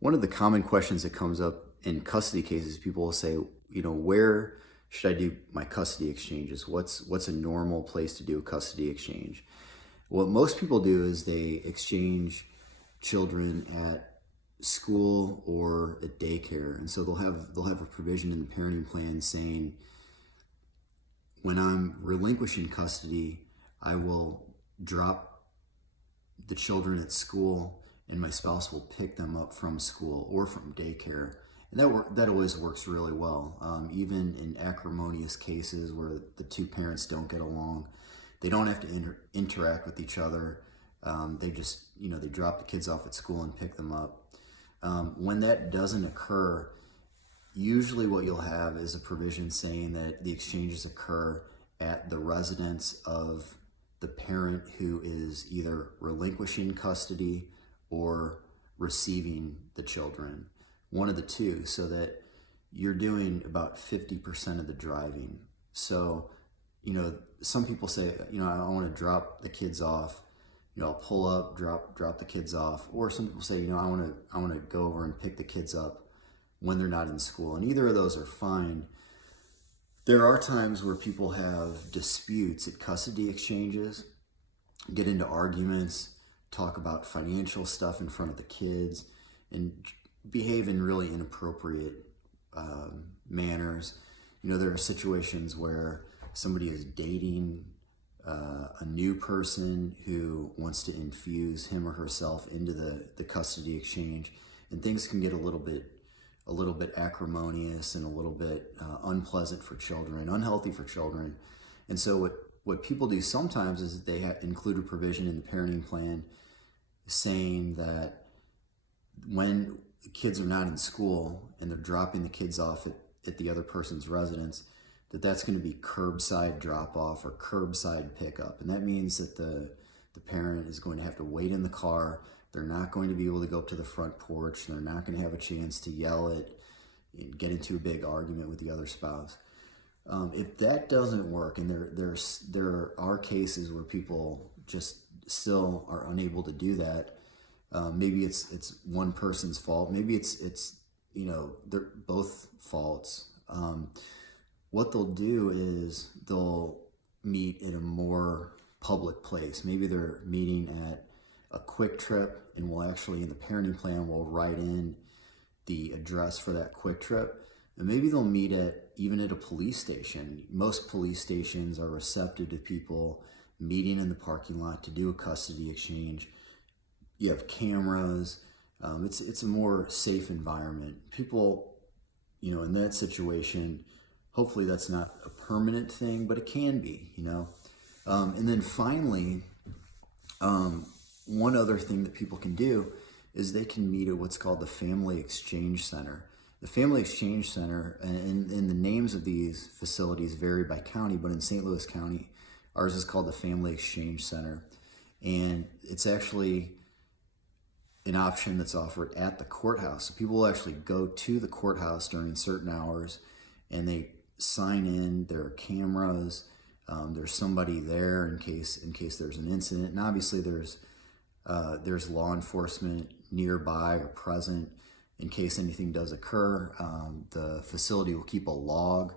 One of the common questions that comes up in custody cases, people will say, where should I do my custody exchanges? What's a normal place to do a custody exchange? What most people do is they exchange children at school or at daycare, and so they'll have a provision in the parenting plan saying, when I'm relinquishing custody, I will drop the children at school, and my spouse will pick them up from school or from daycare. And that always works really well. Even in acrimonious cases where the two parents don't get along, they don't have to interact with each other. They just, they drop the kids off at school and pick them up. When that doesn't occur, usually what you'll have is a provision saying that the exchanges occur at the residence of the parent who is either relinquishing custody or receiving the children, one of the two, so that you're doing about 50% of the driving. So, some people say, I want to drop the kids off, I'll pull up, drop the kids off. Or some people say, I want to go over and pick the kids up when they're not in school. And either of those are fine. There are times where people have disputes at custody exchanges, get into arguments, talk about financial stuff in front of the kids, and behave in really inappropriate manners. There are situations where somebody is dating a new person who wants to infuse him or herself into the custody exchange, and things can get a little bit acrimonious and a little bit unpleasant for children, unhealthy for children. And so what people do sometimes is that they include a provision in the parenting plan saying that when the kids are not in school and they're dropping the kids off at the other person's residence, that's going to be curbside drop off or curbside pickup. And that means that the parent is going to have to wait in the car. They're not going to be able to go up to the front porch. They're not going to have a chance to yell at and get into a big argument with the other spouse. If that doesn't work, and there are cases where people just still are unable to do that, maybe it's one person's fault. Maybe it's they're both faults. What they'll do is they'll meet in a more public place. Maybe they're meeting at a Quick Trip, and we'll actually, in the parenting plan, we'll write in the address for that Quick Trip. And maybe they'll meet even at a police station. Most police stations are receptive to people meeting in the parking lot to do a custody exchange. You have cameras. It's a more safe environment. People, in that situation, hopefully that's not a permanent thing, but it can be, And then finally, one other thing that people can do is they can meet at what's called the Family Exchange Center. The Family Exchange Center, and the names of these facilities vary by county, but in St. Louis County, ours is called the Family Exchange Center. And it's actually an option that's offered at the courthouse. So people will actually go to the courthouse during certain hours, and they sign in. There are cameras. There's somebody there in case there's an incident, and obviously there's law enforcement nearby or present in case anything does occur. The facility will keep a log.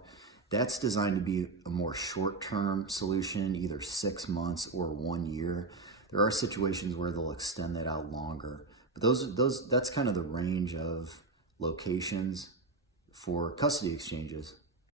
That's designed to be a more short-term solution, either 6 months or 1 year. There are situations where they'll extend that out longer, but that's kind of the range of locations for custody exchanges.